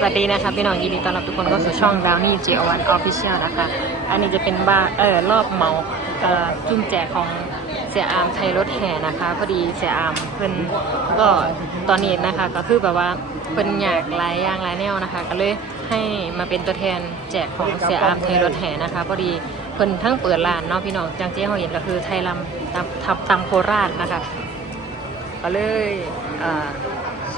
สวัสดีนะคะพี่น้องยินดีต้อนรับทุกคนเข้าสู่ช่อง Downy j 1 Official นะคะ อันนี้จะเป็นบ้าเออรอบเหมาเอ่อจุ่มแจกของเสียอามไทยรถแห่นะคะพอดีเสียอามเพิ่นก็ตอนนี้นะคะ ก็คือแบบว่าเพิ่นอยากหลายอย่างหลายแนวนะคะ ก็เลยให้มาเป็นตัวแทนแจกของเสียอามไทยรถแห่นะคะพอดีเพิ่นทั้งเปิดร้านเนาะพี่น้องจังเจ๊เขาเห็นก็คือไทยลำทับตำโคราชนะคะ ก็เลยเอ่อ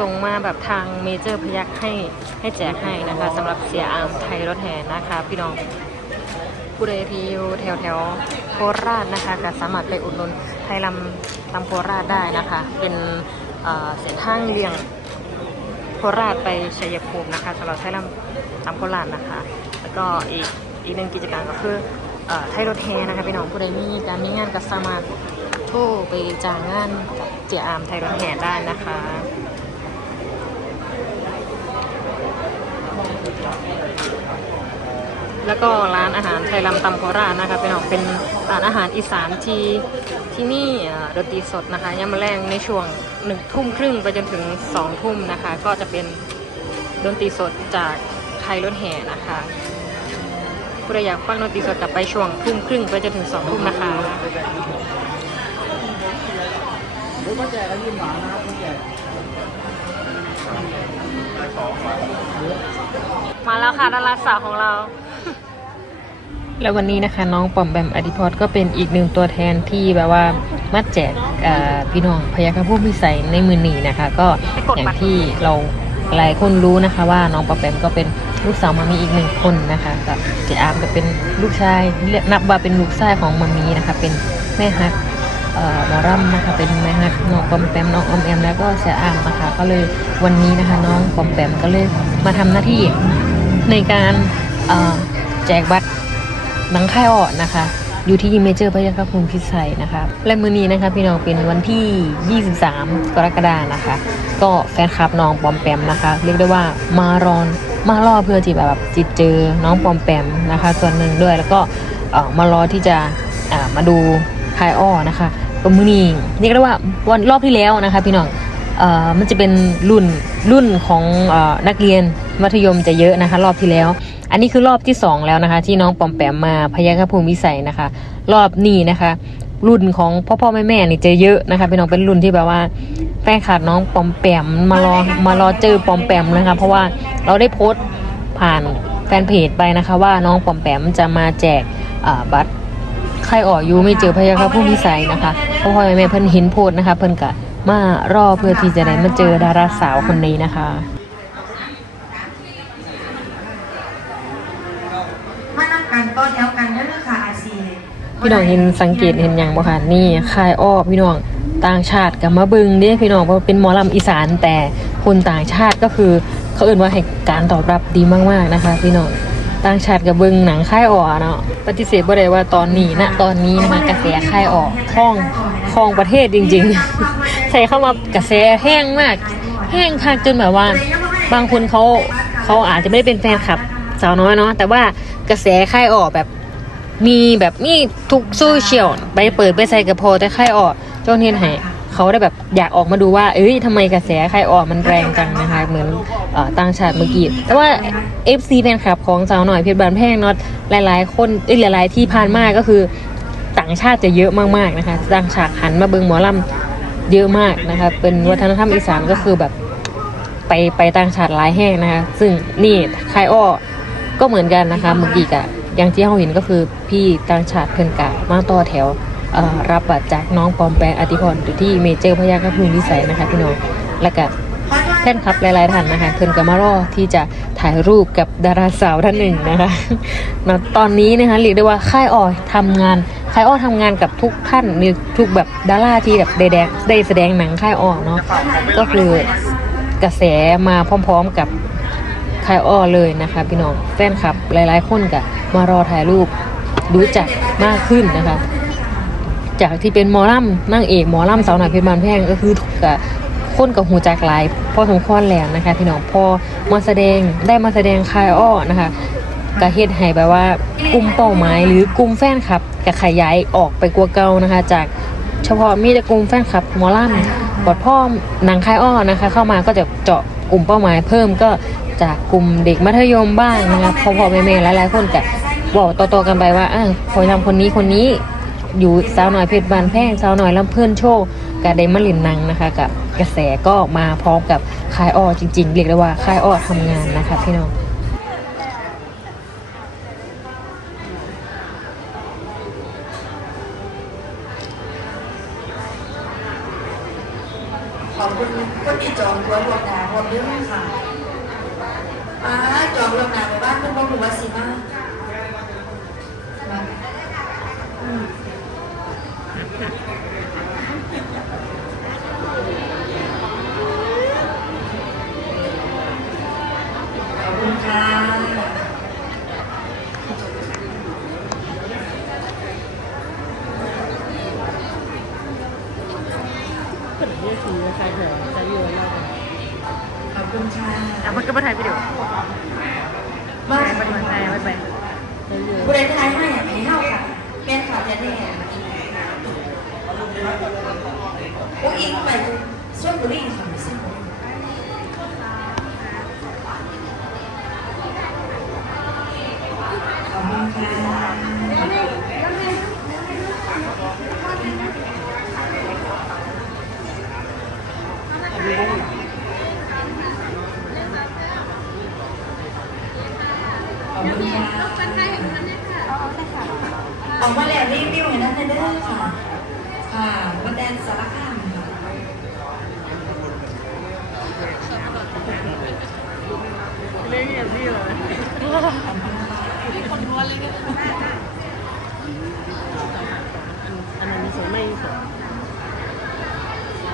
ส่งมาแบบทางเมเจอร์พยักให้ให้แจกให้นะคะสำหรับเสียอามไทยรถแห่นะคะ พี่น้องผู้ใดที่อยู่แถวแถวโคราชนะคะก็สามารถไปอุดหนุนไทยลำลำโคราชได้นะคะ เป็นเส้นทางเลี่ยงโคราชไปชัยภูมินะคะสำหรับไทยลำลำโคราชนะคะ แล้วก็อีกอีกหนึ่งกิจกรรมก็คือไทยรถแห่นะคะพี่น้องผู้ใดมีการมีงานก็สามารถโทรไปจ้างงานเจียอามไทยรถแห่ได้นะคะ แล้วก็ร้านอาหารไทยลำตำโคราชนะคะเป็นของเป็นร้านอาหารอีสานที่ที่นี่ดนตรีสดนะคะย่ามมาแรงในช่วงหนึ่งทุ่มครึ่งไปจนถึงสองทุ่มนะคะ ก็จะเป็นดนตรีสดจากไทยรถแห่นะคะผู้ใดอยากฟังดนตรีสดกลับไปช่วงทุ่มครึ่งไปจนถึงสองทุ่มนะคะมาแล้วค่ะดาราสาวของเรา แล้ววันนี้นะคะน้องปอมแบมอดิพรก็เป็นอีกหนึ่งตัวแทนที่แบบว่ามาแจกพี่น้องพยาคฆผู้พิสัยในมือหนีนะคะ ก็อย่างที่เราหลายคนรู้นะคะ ว่าน้องปอมแบมก็เป็นลูกสาวมามีอีกหนึ่งคนนะคะกับเจอามก็เป็นลูกชายเรียกนับว่าเป็นลูกชายของมามีนะคะ เป็นแม่ฮักเอ่อหมอรัมนะคะเป็นแม่ฮักน้องปอมแปมน้องอมแอมแล้วก็เสียอามนะคะ ก็เลยวันนี้นะคะ น้องปอมแปมก็เลยมาทำหน้าที่ในการแจกบัตร หนังค่ายออดนะคะ อยู่ที่ยิมเมเจอร์พยัคภูมิพิสัยนะคะและมือนี้นะคะพี่น้องเป็นวันที่ 23 กรกฎานะคะ ก็แฟนคลับน้องปอมแปมนะคะ เรียกได้ว่ามารอนมารอเพื่อที่แบบจิตเจอน้องปอมแปมนะคะ ส่วนหนึ่งด้วยแล้วก็มารอที่จะมาดูคายอ้อนะคะก็มือนี้เรียกได้ว่าวันรอบที่แล้วนะคะ พี่น้องมันจะเป็นรุ่นรุ่นของอนักเรียนมัธยมจะเยอะนะคะ รอบที่แล้ว อันนี้คือรอบที่สองแล้วนะคะ ที่น้องปอมแปมมาพยัคฆภูมิวิสัยนะคะ รอบนี้นะคะ รุ่นของพ่อพ่อแม่แม่นี่จอเยอะนะคะพี่น้องเป็นรุ่นที่แบบว่าแฟนคลับน้องปอมแปมมารอมารอเจอปอมแปมนะคะ เพราะว่าเราได้โพสต์ผ่านแฟนเพจไปนะคะ ว่าน้องปอมแปมจะมาแจกบัตรใครออกอยู่ไม่เจอพยาคฆผู้พิสัยนะคะพ่อพ่อแม่แม่เพิ่นเห็นโพสต์นะคะ เพิ่นกะมารอเพื่อที่จะได้มาเจอดาราสาวคนนี้นะคะ มานั่งกันต้นแถวกันเด้อค่ะอาซี พี่น้องเห็นสังเกตเห็นอย่างบ่คะนี่คายอ้อพี่น้องต่างชาติกับมาบิงเด้พี่น้องเพราะเป็นหมอลำอีสานแต่คนต่างชาติก็คือเขาเอื่นว่าให้การตอบรับดีมากๆนะคะ พี่น้องต่างชาติกับเบิงหนังค่ายอ้อเนาะปฏิเสธบ่ได้ว่าตอนนี้ณตอนนี้นะคะกระแสค่ายอ้อคล่องคล่องประเทศจริง ๆ ใส่เข้ามากระแสแห้งมาก แห้งคักจนแบบว่า บางคนเขาเขาอาจจะไม่ได้เป็นแฟนคลับสาวน้อยเนาะแต่ว่ากระแสค่ายออกแบบ มีแบบมีทุกโซเชียลไปเปิดไปใส่กระโพแต่ค่ายออกจนเห็นให้เขาได้แบบอยากออกมาดูว่า เอ้ยทำไมกระแสค่ายออกมันแรงจังนะคะ เหมือนเอ่อต่างชาติเมื่อกี้ แต่ว่า FC แฟนคลับของสาวหน่อยเพชรบานแพงเนาะหลายๆ คนเอ้ยหลาย ๆ ที่ผ่านมาก็คือต่างชาติจะเยอะมากๆนะคะ ต่างชาติหันมาเบิงหมอลำเยอะมากนะคะ เป็นวัฒนธรรมอีสานก็คือแบบไปไปต่างชาติหลายแห่งนะคะ ซึ่งนี่คายอ้อก็เหมือนกันนะคะเมื่อกี้กะ อย่างที่เราเห็นก็คือพี่ต่างชาติเพิ่นกะมาต่อแถวรับบัตรจากน้องปอมแปงอธิพรอยู่ที่เมเจอร์พยาคฆภูมิวิสัยนะคะพี่น้องแล้วก็แฟนคลับหลายๆท่านนะคะเพิ่นก็มารอที่จะถ่ายรูปกับดาราสาวท่านหนึ่งนะคะตอนนี้นะคะเรียกได้ว่าค่ายอ้อทำงานค่ายอ้อทำงานกับทุกท่านมีทุกแบบดาราที่แบบได้แดงได้แสดงหนังค่ายอ้อเนาะก็คือกระแสมาพร้อม ๆ กับายอ้อเลยนะคะพี่น้องแฟนคลับหลาย ๆ คนก็มารอถ่ายรูปรู้จักมากขึ้นนะคะ จากที่เป็นหมอลำนั่งเอกหมอลำสาวหน่อยเพชรบานแพงก็คือกับคนกับหูจักหลายพอสมควรแล้วนะคะ พี่น้องพอมาแสดงได้มาแสดงคายอ้อนะคะก็เฮ็ดให้แบบว่ากลุ่มเป้าหมายหรือกลุ่มแฟนคลับก็ขยายออกไปกว่าเก่านะคะ จากเฉพาะมีแต่กลุ่มแฟนคลับหมอลำบอดพ่อหนังคายอ้อนะคะ เข้ามาก็จะเจาะกลุ่มเป้าหมายเพิ่มก็ จากกลุ่มเด็กมัธยมบ้างนะครับพอพอแม่ๆหลายๆคนจะบอกต่อๆกันไปว่าอะพอทำคนนี้คนนี้อยู่สาวหน่อยเพชรบานแพงสาวหน่อยลำเพื่อนโชคกับไดมาลินนังนะคะกับกระแสก็มาพร้อมกับคายออจริงๆ เรียกได้ว่าคายออทำงานนะคะพี่น้อง ขอบคุณค่ะอะมันก็มาถ่ายวิดีโอมาไปไปไปไปไปบุเรนไทยให้อย่างนี้เท่าค่ะเป็นข่าวจะได้ไงโอ้อิงไปช่วยบุรีค่ะ มาแล้วรีวิวให้นั่นเด้อค่ะ ค่ะบันแดนสารคามค่ะเล่นอย่างนี้เลยอันนั้นมีสองไม่สอง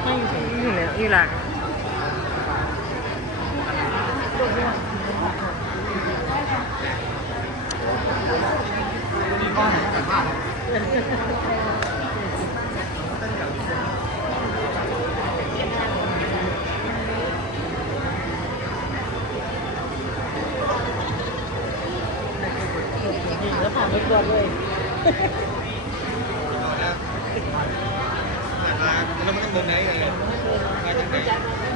ไม่สองอยู่แล้วอยู่หลัง แล้วผ่านไปก่อนเลยแล้วมันก็เดินไหนเลยมาจากไหน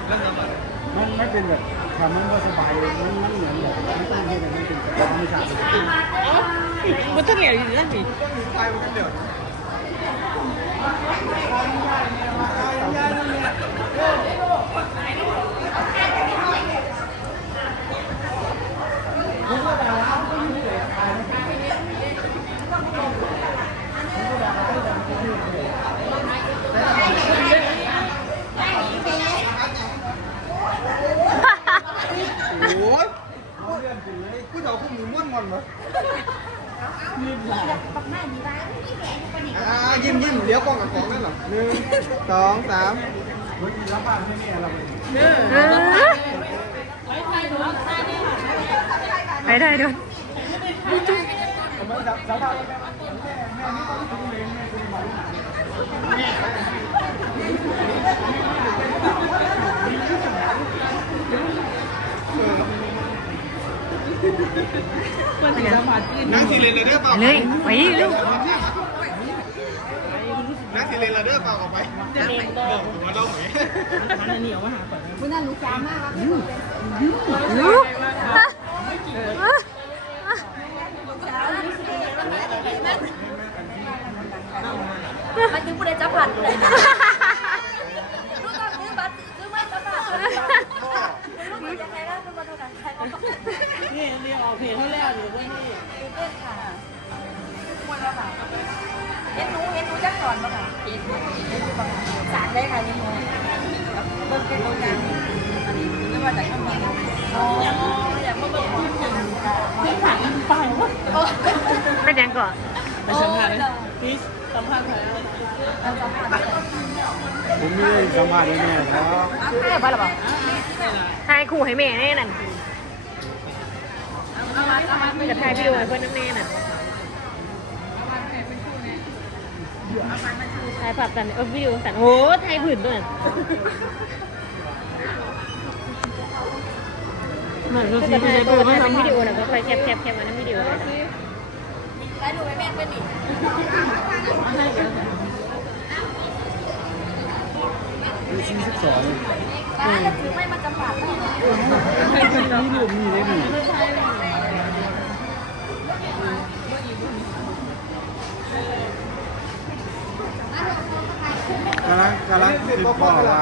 มันไม่เป็นแบบทำมันก็สบายเลยมันมันเหมือนแบบไม่ต้องให้มันเป็นแบบธรรมชาติเลยเอ้มันต้องเหนียวอยู่นั่นสิ ไฟมันก็เดือด โอ้ยกูจะเอาข้อมูลม้วนงอนเหรออ่ายิ้มยิ้มเดี๋ยวกล้องกับของนั่นเหรอหนึ่ง สองสามเฮ้ยรับบ้านไม่แน่เราเลยไปได้ด้วยนั่งสีเลนเลยเด้อเปล่าเลยไปลูก นั่งสีเลนเลยเด้อเปล่าออกไปเดี๋ยวหัวเราไหมมันอันเหนียวมาหาก่อนนะลูกมันถึงผู้ใดจะผ่านผู้ใดนะ เบิ่งเป็นโรงงานอันนี้ไม่ว่าจากข้างบนอ๋ออยากมาเบิ่งที่หนึ่งค่ะไม่ผ่านไปวะเป็นยังก่อนไปสัมภาษณ์เลยพี่สัมภาษณ์ใครผมไม่ได้สัมภาษณ์แม่ๆครับเรียบร้อยหรือเปล่าทายขู่ให้แม่แน่นั่นมันจะทายวิดีโอให้เพื่อนนั่นแน่น่ะทายภาพสันเออวิดีโอสันโอ้ทายผืนด้วย เหมือนก็กับจะที่ทายในตัวตัวทาไม่ยเป็นทำวิดีโอแล้วก็ค่อยแคปแคปแคปมาในวิดีโอเลยได้ดูไหมแม่เป็นอีกมีสี่สิบสองป้าจะถือไม่มาจำกัดมีรูปมีได้มีกำลังกำลังติดต่อว่า